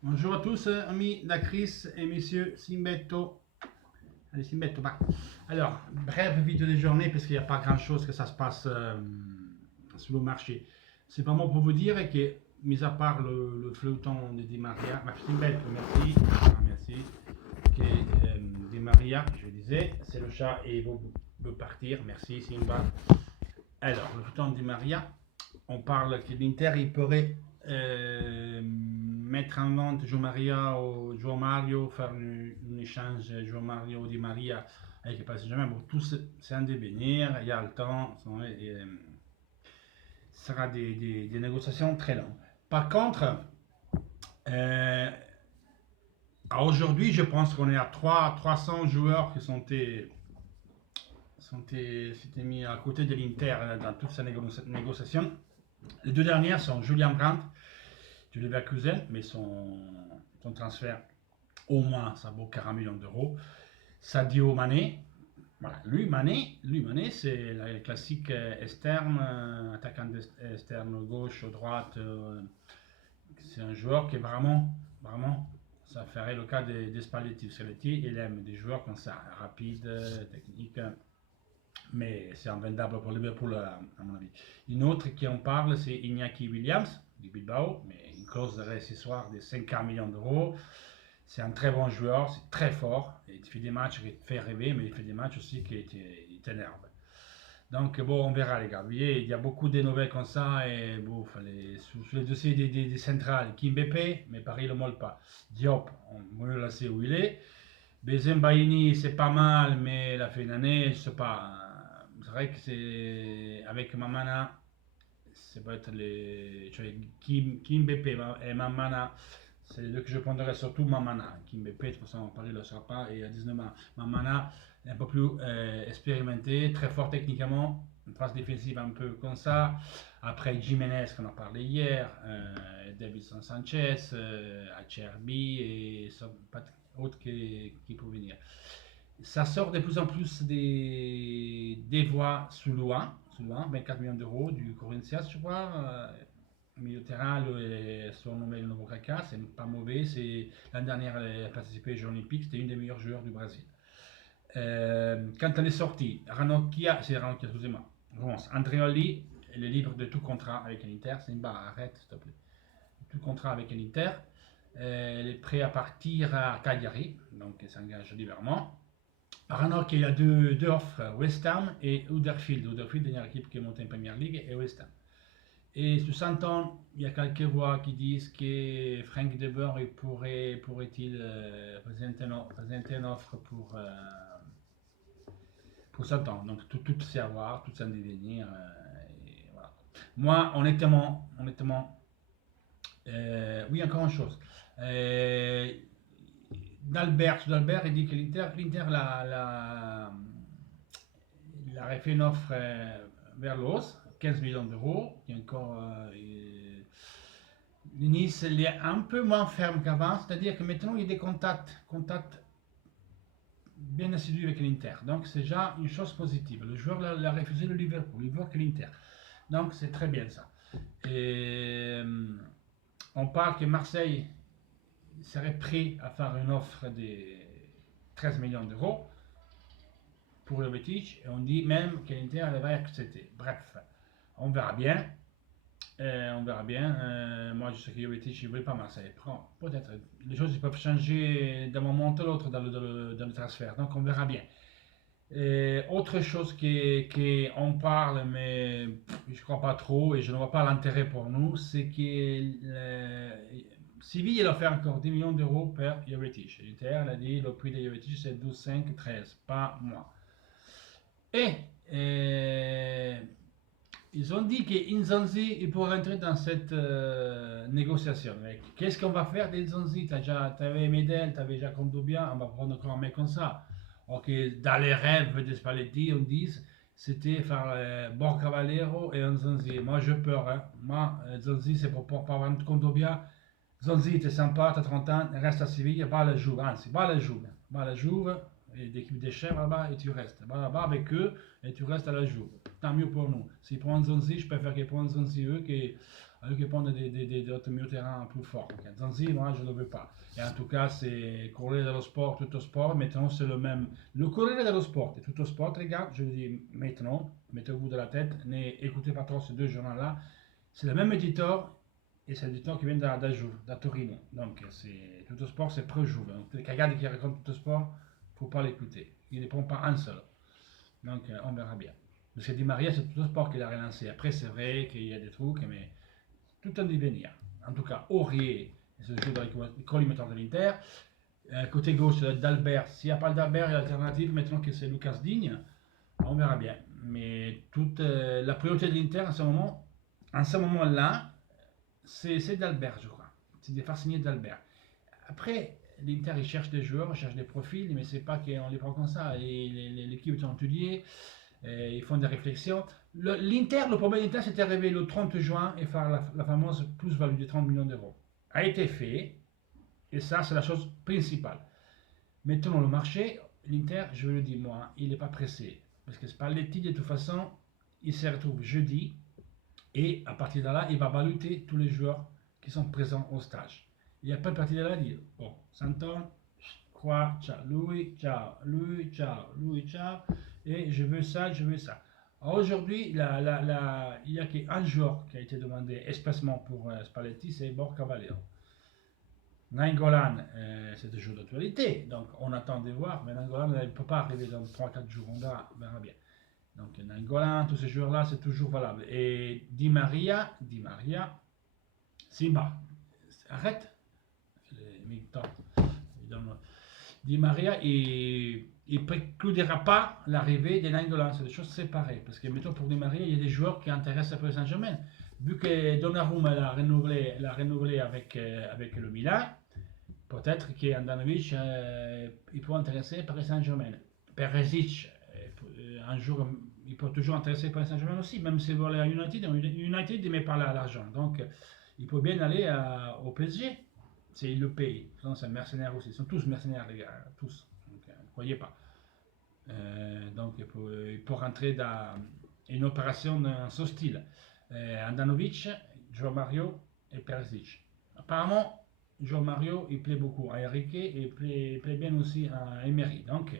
Bonjour à tous, amis d'Acris et messieurs Simbetto. Allez, Simbetto, bah. Alors, brève vidéo de journée, parce qu'il n'y a pas grand chose que ça se passe sur le marché. C'est vraiment pour vous dire que, mis à part le fleuton de Di Maria, bah, Simbetto, merci, merci, que Di Maria, je disais, c'est le chat et il veut partir, merci Simba. Alors, le fleuton de Di Maria, on parle que l'Inter il pourrait mettre en vente Joe Maria ou Joe Mario, faire un échange Joe Mario Di Maria avec le Paris Saint-Germain. Bon, tout c'est en devenir, il y a le temps, ce sera des négociations très longues. Par contre, euh, aujourd'hui, je pense qu'on est à 300 joueurs qui s'étaient mis à côté de l'Inter dans toute sa négociation. Les deux dernières sont Julian Brandt du Leverkusen, mais son transfert, au moins, ça vaut 40 millions d'euros. Sadio Mané, voilà, Mané c'est le classique externe, attaquant externe gauche, droite. C'est un joueur qui est vraiment, ça ferait le cas des Spalletti. Spalletti, il aime des joueurs comme ça, rapides, techniques, mais c'est invendable pour Liverpool à mon avis. Une autre qui en parle, c'est Iñaki Williams du Bilbao, mais une clause de rescissoire de 50 millions d'euros. C'est un très bon joueur, c'est très fort. Il fait des matchs qui te fait rêver, mais il fait des matchs aussi qui t'énervent. Donc bon, on verra les gars. Vous voyez, il y a beaucoup de nouvelles comme ça et bon, sur les dossiers des centrales, Kimpembe, mais Paris ne le molle pas. Diop, on le laisse où il est. Bezembaini, c'est pas mal, mais il a fait une année, je sais pas. C'est vrai que c'est avec Mamana, c'est peut être les. Cioè, Kimpembe et Mamana, c'est les deux que je prendrais, surtout Mamana. Kimpembe, de toute façon, Paris ne le sera pas, et à 19 ans. Mamana est un peu plus expérimenté, très fort techniquement, une phase défensive un peu comme ça. Après Jiménez, qu'on a parlé hier, Davidson Sanchez, Acerbi et autres qui peuvent venir. Ça sort de plus en plus des voix sous loin, 24 millions d'euros du Corinthians, je crois. Milieu de terrain, son nom est le nouveau Kaka, c'est pas mauvais. L'année dernière, elle a participé aux Jeux Olympiques, c'était une des meilleurs joueurs du Brésil. Quand elle est sortie, Ranocchia, excusez-moi, Andreoli, il est libre de tout contrat avec l'Inter. C'est une barre, arrête, s'il te plaît. Tout contrat avec l'Inter. Elle est prête à partir à Cagliari, donc elle s'engage librement. Ranocchia, il y a deux offres, West Ham et Huddersfield. Huddersfield, dernière équipe qui est montée en Première Ligue, et West Ham. Et sous 100 ans, il y a quelques voix qui disent que Frank De Boer pourrait-il présenter une offre pour 100 ans. Donc tout c'est à voir, tout c'est à devenir. Et voilà. Moi, honnêtement, oui, encore une chose. D'Albert, il dit que l'Inter il a fait une offre vers l'os, 15 millions d'euros, qui est encore. Nice il est un peu moins ferme qu'avant, c'est-à-dire que maintenant il y a des contacts bien assidus avec l'Inter. Donc c'est déjà une chose positive. Le joueur l'a refusé le Liverpool, il veut que l'Inter. Donc c'est très bien ça. Et on parle que Marseille serait prêt à faire une offre de 13 millions d'euros pour Jovetic, et on dit même que l'Inter va accepter. Bref, on verra bien. On verra bien. Moi, je sais que Jovetic ne voulait pas Marseille. Peut-être. Les choses peuvent changer d'un moment à l'autre dans le transfert. Donc, on verra bien. Autre chose qu'on parle, mais je ne crois pas trop et je ne vois pas l'intérêt pour nous, c'est que Séville a fait encore 10 millions d'euros per Jovetic. L'Inter a dit le prix de Jovetic c'est 12, 5, 13, pas moins. Et ils ont dit qu'Inzonzi il pourrait rentrer dans cette négociation. Qu'est-ce qu'on va faire d'Inzonzi? Tu avais Medel, tu avais déjà Kondogbia, on va prendre encore un mec comme ça. Ok, dans les rêves de Spalletti, on dit c'était faire Borja Valero et Nzonzi. Moi, je peur. Hein. Moi, Nzonzi, c'est pour pas avoir Kondogbia. Nzonzi, t'es sympa, t'as 30 ans, reste à Séville, va à la Juve. Anzi, va à la Juve. Va à la Juve, l'équipe des chefs là-bas, et tu restes. Va avec eux, et tu restes à la Juve. Tant mieux pour nous. S'ils prennent Nzonzi, je préfère qu'ils prennent Nzonzi eux à qui prendre d'autres milieux de terrain plus forts. Donc, Zanzi, moi, je ne le veux pas. Et en tout cas, c'est Corriere dello Sport, Tutto Sport. Maintenant, c'est le même. Le Corriere dello Sport et Tutto Sport, les gars, je vous dis maintenant, mettez-vous de la tête, n'écoutez pas trop ces deux journaux-là. C'est le même éditeur et c'est l'éditeur qui vient da Juve, da Torino. Donc, Tutto Sport, c'est pro-Juve. Donc, les gars qui racontent Tutto Sport, il ne faut pas l'écouter. Il ne prend pas un seul. Donc, on verra bien. Parce que Di Maria, c'est Tutto Sport qui l'a relancé. Après, c'est vrai qu'il y a des trucs, mais tout en devenir. En tout cas, Aurier, c'est le joueur de collimateur de l'Inter. Côté gauche, d'Albert. S'il n'y a pas d'Albert, il y a l'alternative maintenant que c'est Lucas Digne. On verra bien. Mais toute la priorité de l'Inter en ce moment-là, c'est d'Albert, je crois. C'est de faire signer d'Albert. Après, l'Inter, il cherche des joueurs, il cherche des profils, mais c'est pas qu'on les prend comme ça. L'équipe est étudiée. Ils font des réflexions. L'Inter, le problème de l'Inter, c'était arrivé le 30 juin et faire la fameuse plus-value de 30 millions d'euros. A été fait, et ça, c'est la chose principale. Maintenant, le marché, l'Inter, je le dis moi, il n'est pas pressé. Parce que Spalletti, de toute façon, il se retrouve jeudi, et à partir de là, il va valuter tous les joueurs qui sont présents au stage. Il n'y a pas de partir de là à dire, bon, Santon, quoi, ciao, lui, ciao. Et je veux ça, je veux ça. Aujourd'hui, il n'y a qu'un joueur qui a été demandé expressement pour Spalletti, c'est Borja Valero. Nainggolan, c'est un jeu d'actualité, donc on attend de voir, mais Nainggolan ne peut pas arriver dans 3-4 jours, on verra bien. Donc Nainggolan, tous ces joueurs-là, c'est toujours valable. Et Di Maria, Simba, arrête, Di Maria, il ne précludera pas l'arrivée de Nainggolan, c'est des choses séparées. Parce que, mettons, pour Di Maria, il y a des joueurs qui intéressent le Saint-Germain. Vu que Donnarumma l'a renouvelé avec le Milan, peut-être qu'Andanovic il peut intéresser Paris Saint-Germain. Perisic, un jour, il peut toujours intéresser Paris Saint-Germain aussi, même s'il veut aller à United. United, il met pas l'argent. Donc, il peut bien aller au PSG. C'est le paye. C'est un mercenaire aussi. Ils sont tous mercenaires, les gars. Tous. Donc, ne croyez pas. Donc, il peut rentrer dans une opération de ce style. Andanovic, João Mario et Perisic. Apparemment, João Mario, il plaît beaucoup à Enrique et il plaît bien aussi à Emery. Donc,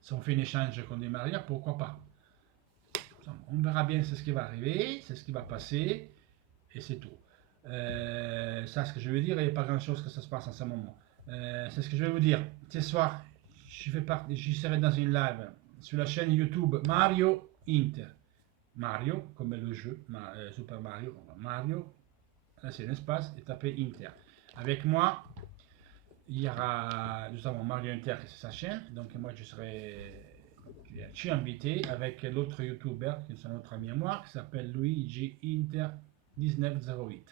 si on fait un échange contre Di Maria, pourquoi pas? On verra bien ce qui va arriver, c'est ce qui va passer, et c'est tout. Ça, ce que je veux dire, il n'y a pas grand-chose que ça se passe en ce moment. C'est ce que je vais vous dire. Ce soir, je serai dans une live sur la chaîne YouTube Mario Inter. Mario, comme le jeu, Super Mario, là c'est un espace, et tapez Inter. Avec moi, il y aura justement Mario Inter, c'est sa chaîne, donc moi je suis invité avec l'autre YouTuber, qui est un autre ami à moi, qui s'appelle Luigi Inter 1908.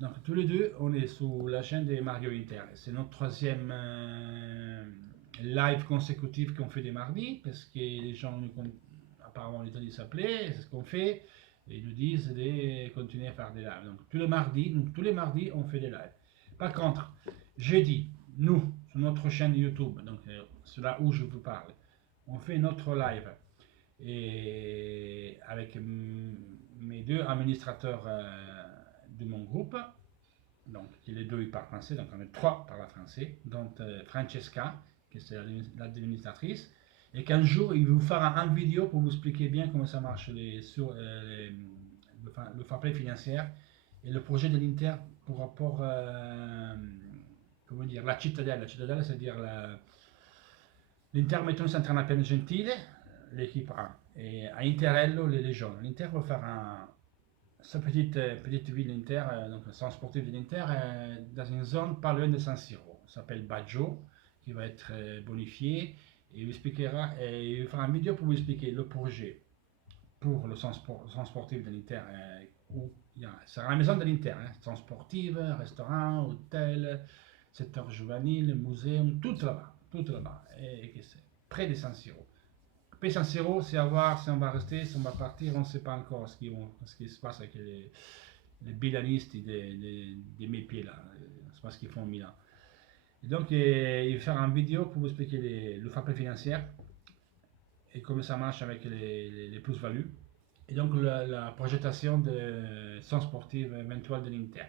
Donc tous les deux, on est sur la chaîne de Mario Inter. C'est notre troisième live consécutif qu'on fait des mardis, parce que les gens apparemment les dit s'appeler, c'est ce qu'on fait, et ils nous disent de continuer à faire des lives. Donc tous les mardis, on fait des lives. Par contre, jeudi, nous, sur notre chaîne YouTube, donc c'est là où je vous parle, on fait notre live et avec mes deux administrateurs de mon groupe, donc les deux ils parlent français, donc on est trois par la français, donc Francesca, qui est l'administratrice, et qu'un jour il va vous faire une vidéo pour vous expliquer bien comment ça marche le fair play financier et le projet de l'Inter pour rapport comment dire, la Cittadella, c'est-à-dire l'Inter maintenant s'entraîne à Piano-Gentile, l'équipe A, et à Interello les Légions. L'Inter va faire sa petite ville l'Inter, donc le centre sportif de l'Inter, dans une zone pas loin de San Siro. Ça s'appelle Baggio, qui va être bonifié. Et il expliquera, et il fera une vidéo pour vous expliquer le projet pour le centre sportif de l'Inter. Où il y a, c'est la maison de l'Inter, centre sportif, restaurant, hôtel, secteur juvénile, muséum, tout là-bas. Et c'est près de San Siro. Puis San Siro, c'est à voir si on va rester, si on va partir, on ne sait pas encore ce qui se passe avec les bilanistes des mes pieds là. C'est pas ce qu'ils font au Milan. Et donc, il va faire une vidéo pour vous expliquer le fair play financier et comment ça marche avec les plus-values et donc la projection de son sportive éventuelle de l'Inter.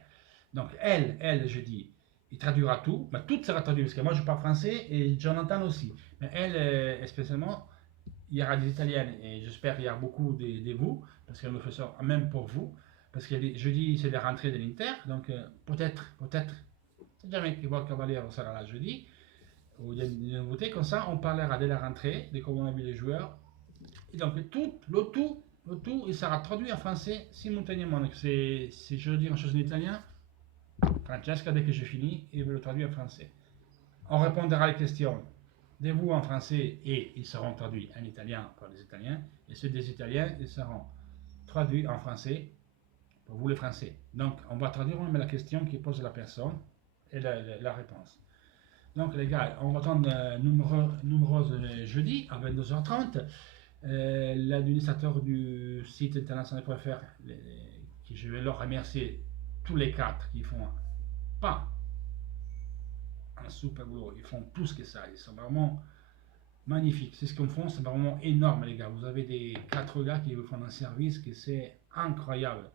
Donc elle, je dis, il traduira tout, mais tout sera traduit, parce que moi je parle français et Jonathan aussi. Mais elle, spécialement, il y aura des Italiennes, et j'espère qu'il y aura beaucoup de vous, parce qu'elle me fait ça même pour vous, parce que jeudi c'est la rentrée de l'Inter, donc peut-être, c'est jamais que votre Cavalier sera là jeudi, ou il y a une nouveauté, comme ça on parlera de la rentrée, de comment on a vu les joueurs, et donc le tout, il sera traduit en français simultanément. Donc si je dis une chose en italien, Francesca, dès que je finis, il va le traduire en français. On répondra aux questions de vous en français et ils seront traduits en italien par les Italiens, et ceux des Italiens, ils seront traduits en français pour vous les Français. Donc on va traduire même la question qui pose la personne et la réponse. Donc les gars, on va attendre numéros jeudi à 22h30. L'administrateur du site international.fr, qui je vais leur remercier tous les 4 qui font pas un super boulot, ils font plus que ça, ils sont vraiment magnifiques, c'est ce qu'ils font, c'est vraiment énorme les gars, vous avez des 4 gars qui vous font un service qui c'est incroyable.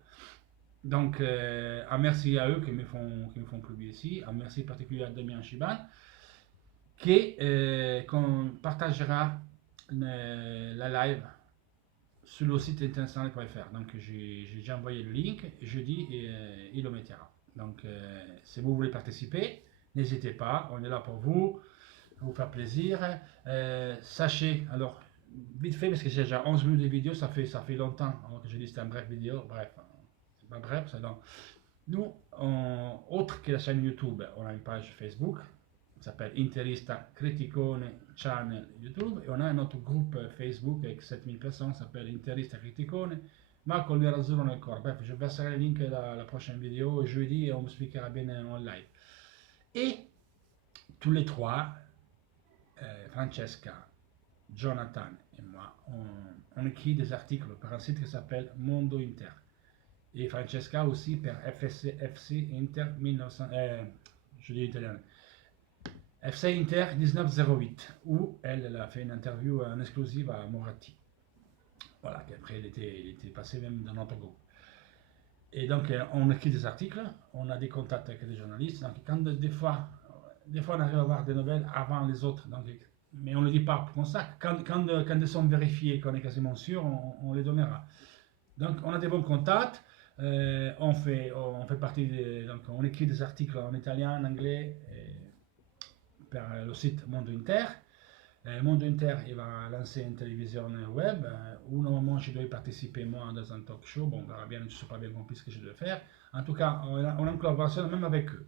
Donc un merci à eux qui me font publier ici, un merci particulier à Damien Chiban qu'on partagera la live sur le site international.fr. Donc j'ai déjà envoyé le link jeudi et il le mettra. Donc si vous voulez participer, n'hésitez pas, on est là pour vous faire plaisir. Sachez, alors vite fait, parce que j'ai déjà 11 minutes de vidéo, ça fait longtemps alors que je dis c'était une brève vidéo, bref, c'est pas bref, c'est donc. Nous, autre que la chaîne YouTube, on a une page Facebook, ça s'appelle Interista Criticone Channel YouTube, et on a un autre groupe Facebook avec 7000 personnes, ça s'appelle Interista Criticone, ma con le azzurro nel corps. Bref, je verrai le link la prochaine vidéo jeudi et on me expliquera bien en live. Et tous les 3, Francesca, Jonathan et moi, on écrit des articles pour un site qui s'appelle Mondo Inter. Et Francesca aussi per FC Inter 1900, je dis italien, FC Inter 1908, où elle a fait une interview en exclusive à Moratti. Voilà, qu'après il était passé même dans notre groupe. Et donc on écrit des articles, on a des contacts avec des journalistes, donc quand des fois on arrive à avoir des nouvelles avant les autres, donc, mais on ne le dit pas comme ça, quand elles sont vérifiées, qu'on est quasiment sûr, on les donnera. Donc on a des bons contacts. On fait partie donc on écrit des articles en italien, en anglais, pour le site Mondo Inter. Mondo Inter il va lancer une télévision web où normalement je dois y participer moi dans un talk show. Bon, on verra bien, je ne sais pas bien compris ce que je dois faire. En tout cas, on a une collaboration même avec eux.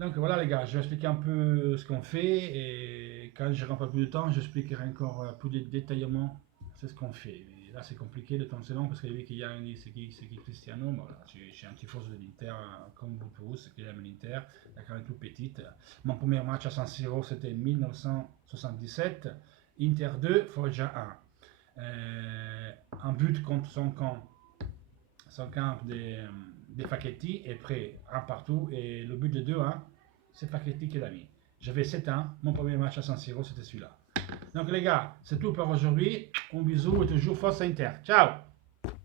Donc voilà les gars, je vais expliquer un peu ce qu'on fait et quand j'aurai un peu plus de temps, j'expliquerai encore plus détaillement ce qu'on fait. Et là c'est compliqué, le temps c'est long parce que lui qui y a un c'est qui Cristiano, bon, voilà, j'ai un petit force de l'Inter comme vous tous qui aiment l'Inter, la quand même toute petite. Mon premier match à San Siro c'était 1977, Inter 2, Foggia 1. Un but contre son camp des Facchetti est prêt, un partout, et le but de 2-1, c'est Facchetti qui l'a mis. J'avais 7 ans, mon premier match à San Siro, c'était celui-là. Donc les gars, c'est tout pour aujourd'hui. Un bisou et toujours force Inter. Ciao!